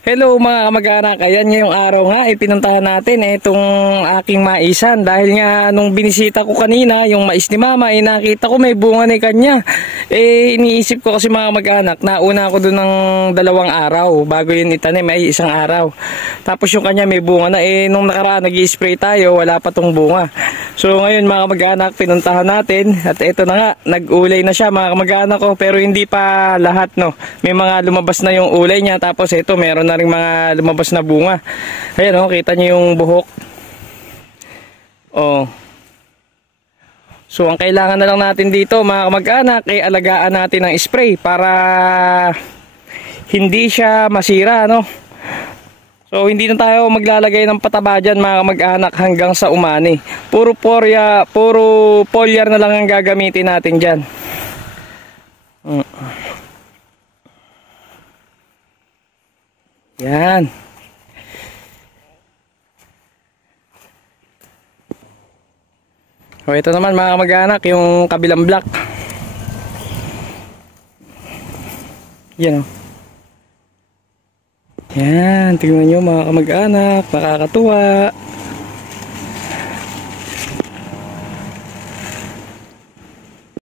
Hello mga kamag-anak, ayan ngayong araw nga pinuntahan natin itong aking maisan dahil nga nung binisita ko kanina yung mais ni mama nakita ko may bunga ni kanya. Iniisip ko kasi mga kamag-anak, nauna ako doon ng 2 araw bago yun itanim, may 1 araw. Tapos yung kanya may bunga na, nung nakaraan nag-i-spray tayo wala pa tong bunga. So ngayon mga kamag-anak pinuntahan natin at ito na nga, nag-ulay na siya mga kamag-anak ko, pero hindi pa lahat no. May mga lumabas na yung ulay niya, tapos ito meron na ring mga lumabas na bunga. Ayan oh, kita niyo yung buhok. Oh. So ang kailangan na lang natin dito mga kamag-anak ay alagaan natin ng spray para hindi siya masira no. So hindi na tayo maglalagay ng pataba dyan mga kamag-anak hanggang sa umani. Puro foliar na lang ang gagamitin natin dyan. Yan. O ito naman mga kamag-anak yung kabilang block. Yan o. Yan, tingnan nyo mga kamag-anak, nakakatuwa.